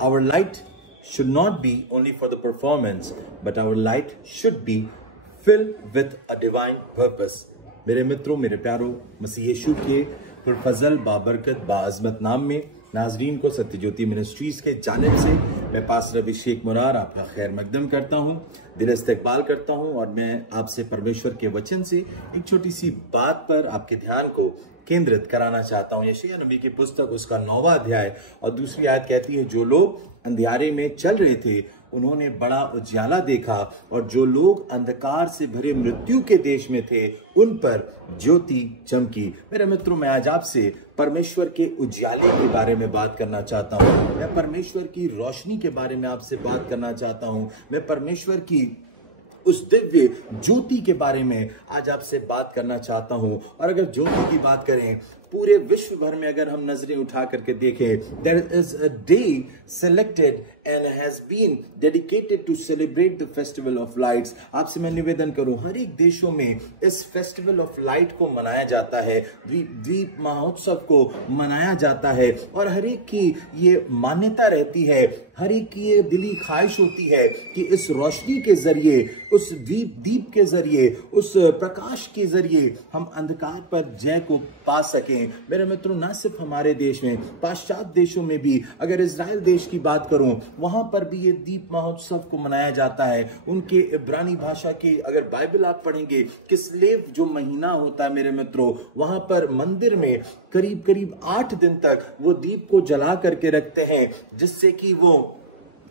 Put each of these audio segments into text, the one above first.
our light should not be only for the performance, but our light should be filled with a divine purpose. मेरे मित्रों, मेरे प्यारों, मसीह यीशु के पुरफजल बाबरकत बाअज़मत नाम में नाजरीन को सत्यज्योति मिनिस्ट्रीज के जानिब से मैं पास्टर अभिषेक मुरार आपका खैर मकदम करता हूं, दिल इस्तकबाल करता हूं और मैं आपसे परमेश्वर के वचन से एक छोटी सी बात पर आपके ध्यान को केंद्रित कराना चाहता हूं। यशायाह नबी की पुस्तक उसका 9वां अध्याय और दूसरी आयत कहती है, जो लोग अंधियारे में चल रहे थे उन्होंने बड़ा उजाला देखा, और जो लोग अंधकार से भरे मृत्यु के देश में थे उन पर ज्योति चमकी। मेरे मित्रों, मैं आज आपसे परमेश्वर के उजाले के बारे में बात करना चाहता हूं। मैं परमेश्वर की रोशनी के बारे में आपसे बात करना चाहता हूं। मैं परमेश्वर की उस दिव्य ज्योति के बारे में आज आपसे बात करना चाहता हूं। और अगर ज्योति की बात करें, पूरे विश्व भर में अगर हम नजरें उठा करके देखें, there is a day selected and has been dedicated to celebrate the festival of lights। आपसे मैं निवेदन करूं, हर एक देशों में इस फेस्टिवल ऑफ लाइट को मनाया जाता है, द्वीप महोत्सव को मनाया जाता है, और हर एक की ये मान्यता रहती है, हर एक की ये दिली ख्वाहिश होती है कि इस रोशनी के जरिए, उस दीप के जरिए, उस प्रकाश के जरिए हम अंधकार पर जय को पा सकें। मेरे मित्रों, ना सिर्फ हमारे देश में, पाश्चात्य देशों में भी, अगर इजराइल देश की बात करूं, वहां पर भी ये दीप महोत्सव को मनाया जाता है। उनके इब्रानी भाषा की अगर बाइबल आप पढ़ेंगे, किस्लेव जो महीना होता है मेरे मित्रों, वहां पर मंदिर में करीब करीब 8 दिन तक वो दीप को जला करके रखते हैं, जिससे कि वो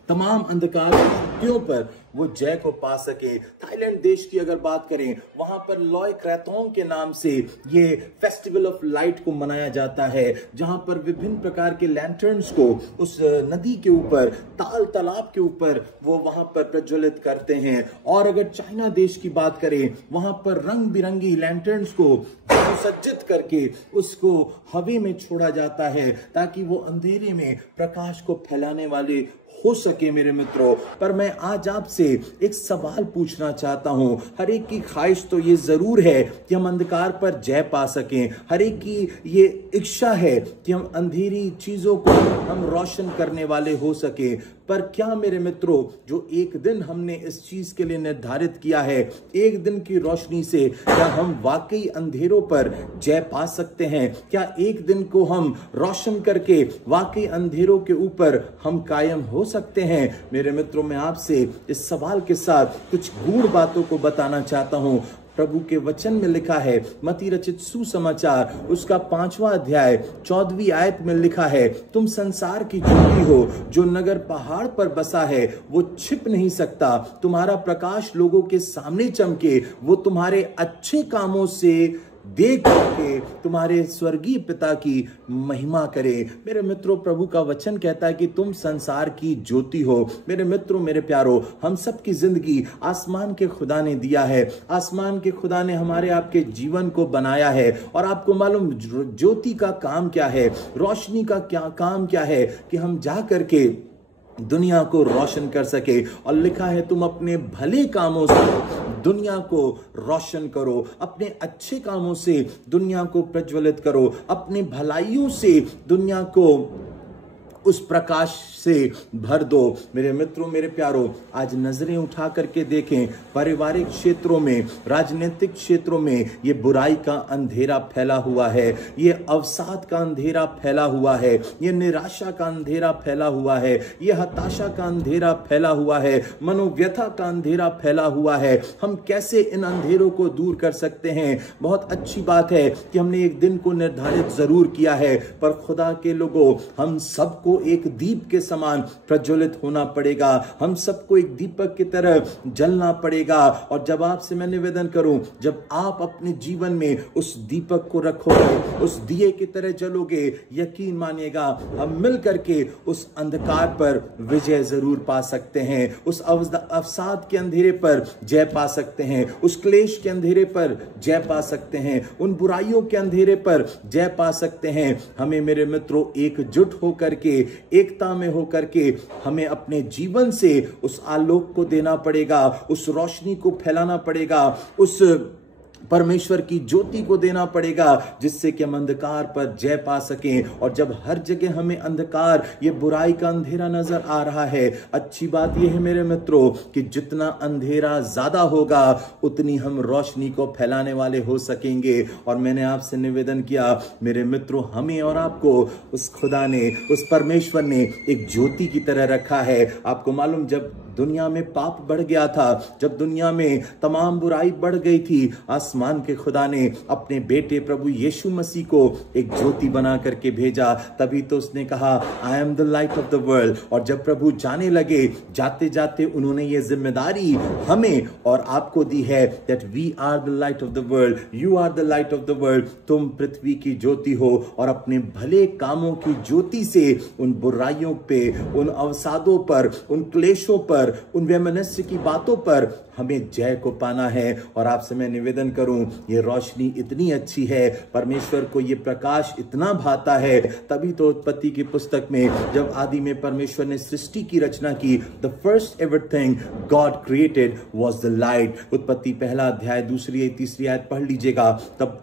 तमाम अंधकार शक्तियों पर वो जय को पा सके। थाईलैंड देश की अगर बात करें, वहां पर लॉय क्रैथोंग के नाम से ये फेस्टिवल ऑफ लाइट को मनाया जाता है, जहां पर विभिन्न प्रकार के लैंटर्न्स को उस नदी के ऊपर, तालाब के ऊपर वो वहां पर प्रज्वलित करते हैं। और अगर चाइना देश की बात करें, वहां पर रंग बिरंगी लैंटर्न्स को सुसज्जित करके उसको हवा में छोड़ा जाता है, ताकि वो अंधेरे में प्रकाश को फैलाने वाले हो सके। मेरे मित्रों, पर मैं आज आपसे एक सवाल पूछना चाहता हूं। हर एक की ख्वाहिश तो ये जरूर है कि हम अंधकार पर जय पा सकें, हर एक की ये इच्छा है कि हम अंधेरी चीजों को हम रोशन करने वाले हो सके। पर क्या मेरे मित्रों, जो एक दिन हमने इस चीज के लिए निर्धारित किया है, एक दिन की रोशनी से क्या हम वाकई अंधेरों पर जय पा सकते हैं? क्या एक दिन को हम रोशन करके वाकई अंधेरों के ऊपर हम कायम हो सकते हैं? मेरे मित्रों, मैं आपसे इस सवाल के साथ कुछ गूढ़ बातों को बताना चाहता हूं। प्रभु के वचन में लिखा है, मत्ती रचित सुसमाचार उसका 5वां अध्याय 14वीं आयत में लिखा है, तुम संसार की ज्योति हो, जो नगर पहाड़ पर बसा है वो छिप नहीं सकता। तुम्हारा प्रकाश लोगों के सामने चमके, वो तुम्हारे अच्छे कामों से देख के तुम्हारे स्वर्गीय पिता की महिमा करे। मेरे मित्रों, प्रभु का वचन कहता है कि तुम संसार की ज्योति हो। मेरे मित्रों, मेरे प्यारों, हम सब की जिंदगी आसमान के खुदा ने दिया है। आसमान के खुदा ने हमारे आपके जीवन को बनाया है, और आपको मालूम ज्योति का काम क्या है, रोशनी का क्या काम क्या है, कि हम जा करके दुनिया को रोशन कर सके। और लिखा है, तुम अपने भले कामों से दुनिया को रोशन करो, अपने अच्छे कामों से दुनिया को प्रज्वलित करो, अपनी भलाइयों से दुनिया को उस प्रकाश से भर दो। मेरे मित्रों, मेरे प्यारों, आज नजरें उठा करके देखें, पारिवारिक क्षेत्रों में, राजनीतिक क्षेत्रों में ये बुराई का अंधेरा फैला हुआ है, ये अवसाद का अंधेरा फैला हुआ है, ये निराशा का अंधेरा फैला हुआ है, ये हताशा का अंधेरा फैला हुआ है, मनोव्यथा का अंधेरा फैला हुआ है। हम कैसे इन अंधेरों को दूर कर सकते हैं? बहुत अच्छी बात है कि हमने एक दिन को निर्धारित जरूर किया है, पर खुदा के लोगों, हम सबको एक दीप के समान प्रज्वलित होना पड़ेगा। हम सबको एक दीपक की तरह जलना पड़ेगा। और जब आपसे मैं निवेदन करूं, जब आप अपने जीवन में उस दीपक को रखोगे, उस दिए की तरह जलोगे, यकीन मानिएगा हम मिल करके उस अंधकार पर विजय जरूर पा सकते हैं, उस अवसाद के अंधेरे पर जय पा सकते हैं, उस क्लेश के अंधेरे पर जय पा सकते हैं, उन बुराइयों के अंधेरे पर जय पा सकते हैं। हमें मेरे मित्रों एकजुट होकर के, एकता में होकर के हमें अपने जीवन से उस आलोक को देना पड़ेगा, उस रोशनी को फैलाना पड़ेगा, उस परमेश्वर की ज्योति को देना पड़ेगा, जिससे कि हम अंधकार पर जय पा सकें। और जब हर जगह हमें अंधकार, ये बुराई का अंधेरा नजर आ रहा है, अच्छी बात यह है मेरे मित्रों कि जितना अंधेरा ज्यादा होगा उतनी हम रोशनी को फैलाने वाले हो सकेंगे। और मैंने आपसे निवेदन किया मेरे मित्रों, हमें और आपको उस खुदा ने, उस परमेश्वर ने एक ज्योति की तरह रखा है। आपको मालूम, जब दुनिया में पाप बढ़ गया था, जब दुनिया में तमाम बुराई बढ़ गई थी, आसमान के खुदा ने अपने बेटे प्रभु यीशु मसीह को एक ज्योति बना करके भेजा। तभी तो उसने कहा I am the light of the world. और जब प्रभु जाने लगे, जाते जाते उन्होंने ये जिम्मेदारी हमें और आपको दी है that we are the light of the world, you are the light of the world. तुम पृथ्वी की ज्योति हो और अपने भले कामों की ज्योति से उन बुराइयों पे, उन अवसादों पर, उन क्लेशों पर, उन वैमनस्य की बातों पर हमें जय को पाना है। और आपसे मैं निवेदन करूं, ये रोशनी इतनी अच्छी है, परमेश्वर को ये प्रकाश इतना भाता है। तभी तो उत्पत्ति की पुस्तक में जब आदि में परमेश्वर ने सृष्टि की रचना की, the first ever thing God created was the light. उत्पत्ति पहला अध्याय 2 तीसरी आयत पढ़ लीजिएगा। तब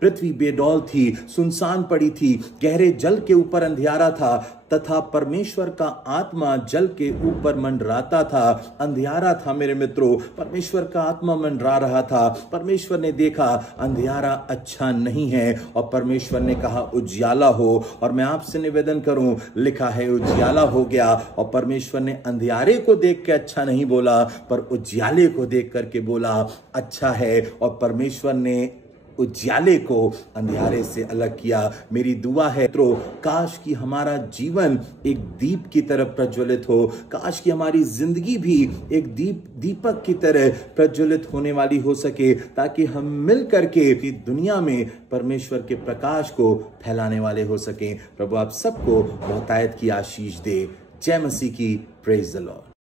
पृथ्वी बेडौल थी, सुनसान पड़ी थी, गहरे जल के ऊपर अंधियारा था, तथा परमेश्वर का आत्मा जल के ऊपर मंडराता था। अंधियारा था मेरे मित्रों, परमेश्वर का आत्मा मंडरा रहा था। परमेश्वर ने देखा अंधियारा अच्छा नहीं है और परमेश्वर ने कहा उजियाला हो। और मैं आपसे निवेदन करूं, लिखा है उजियाला हो गया। और परमेश्वर ने अंधियारे को देख के अच्छा नहीं बोला, पर उजियाले को देख करके बोला अच्छा है। और परमेश्वर ने उजियाले को अंधियारे से अलग किया। मेरी दुआ है तो काश कि हमारा जीवन एक दीप की तरह प्रज्वलित हो, काश कि हमारी जिंदगी भी एक दीपक की तरह प्रज्वलित होने वाली हो सके, ताकि हम मिल करके दुनिया में परमेश्वर के प्रकाश को फैलाने वाले हो सकें। प्रभु आप सबको बहुतायत की आशीष दे। जय मसीह की। Praise the Lord.